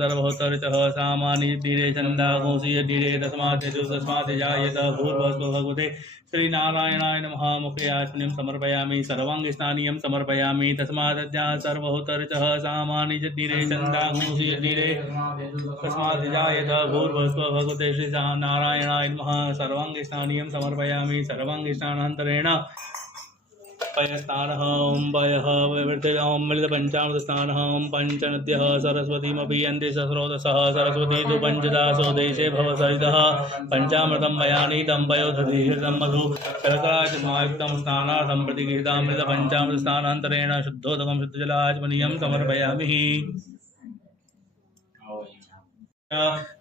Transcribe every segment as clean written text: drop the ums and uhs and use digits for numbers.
सर्वोत्तरतः सामानि धीरे छन्दागोषि धीरे तस्मात् जायत भूर्भुवस्सुः भगवते श्रीनारायणाय नमः। मुखे आचमनीं समर्पयामि सर्वाङ्गस्नानीयं समर्पयामि तस्मात् सर्वोत्तरतः सामानि धीरे छन्दागोषि धीरे तस्मात् जायत भूर्भुवस्सुः भगवते श्रीनारायणाय नमः। सर्वाङ्गस्नानीयं समर्पयामि सर्वाङ्गस्नानान्तरेण पयस्नानः ओं पयः ओं मृतपञ्चामृतस्नानः ओं पञ्चनद्यः सरस्वतीमपि यन्ति सस्रोतसः सरस्वती तु पञ्चदासो देशे भवसरितः पञ्चामृतं मया नीतं पयोधीहृतं मधु शर्करायुक्तं स्नानार्थं प्रतिगृहीतामृतपञ्चामृतस्नानान्तरेण शुद्धोदकं शुद्धजलाचमनीयं समर्पयामि।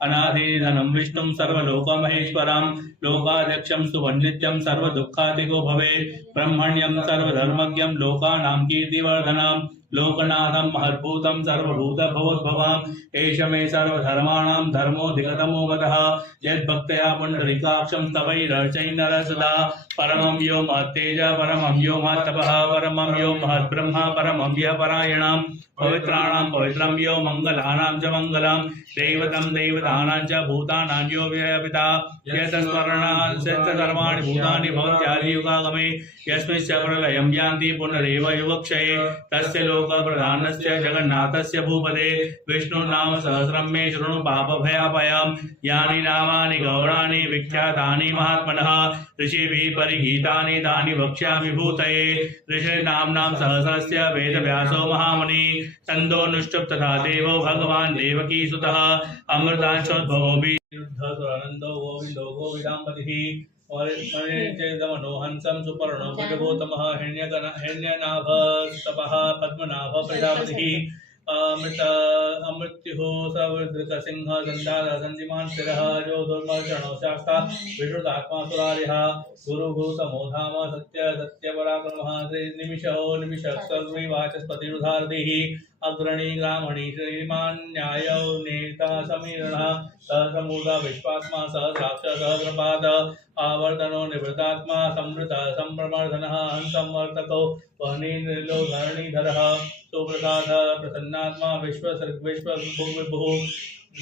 अनादिधनं विष्णुं सर्वलोकमहेश्वरं लोकाध्यक्षं सुवन्दित्यं सर्वदुःखादिको भवेत् ब्रह्मण्यं सर्वधर्मज्ञं लोकानां कीर्तिवर्धनं लोकनाथं महद्भूतं सर्वभूतभवोद्भवम् एष मे सर्वधर्माणां धर्मोऽधिगतमो गतः यद्भक्तया पुण्डरीकाक्षं तवैरर्चैर्नर सदा परमं यो महत्तेज परमं यो महत्तपः परमं यो महद्ब्रह्म परमं यः परायणां पवित्राणां पवित्रं यो मङ्गलानां च मङ्गलं दैवतं दैवतानां च भूतानां यो व्यपिता यतस्मरणात् सर्वाणि भूतानि भवत्यादियुगागमे यस्मिंश्च प्रलयं यान्ति पुनरेव युगक्षये तस्य लोकप्रधानस्य जगन्नाथस्य भूपते विष्णुनाम सहस्रं मे शृणु पापभयापयं यानि नामानि गौराणि विख्यातानि महात्मनः ऋषिभिः परिगीतानि तानि वक्ष्यामि भूतये ऋषिर्नाम्नां सहस्रस्य वेदव्यासो महामुनिः छन्दोनुष्टुप् तथा देवो भगवान् देवकीसुतः अमृतांशोद्भवो विरुद्धसुरानन्दो गोविन्दो गोविदाम्पतिः मनोहंसं सुपर्णो भुजगोतमः हिरण्यनाभस्तपः पद्मनाभ प्रजापतिः अमृत्युः सवृद्धृतसिंह सन्धिमान् स्थिरः जो दुर्मर्षणो शास्ता विश्रुतात्मा सुरारिः गुरुभूतमो धाम सत्यपराक्रमः निमिषो निमिषस्वर्वाचस्पतिरुधार्धिः अग्रणी ग्रामणी श्रीमान् न्यायो नेता समीरणः सहस्रमूर्धा विश्वात्मा सहस्राक्ष सहस्रपाद आवर्तनो निवृतात्मा संवृता संप्रमर्दनः हंसंवर्तको वह्निर्लो धरणीधरः सुप्रसाद प्रसन्नात्मा विश्वभुः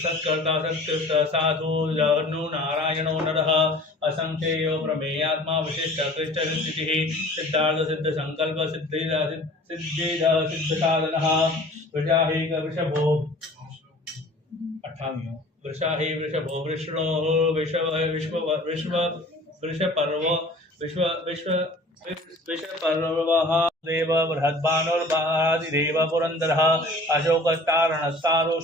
सत्कर्ता सत्कृत साधु जनु नारायणो नरः असंख्येयो प्रमेयात्मा विशिष्ट कृष्ट सिद्धिः सिद्धार्थ सिद्ध संकल्प सिद्धिसाधनः वृषाहि वृषभो 28 वृषाहि वृषभो वृष्णो विश्वपर्वः देव बृहद्भानुर्वादिदेव पुरन्दरः अशोकस्तारणस्तारो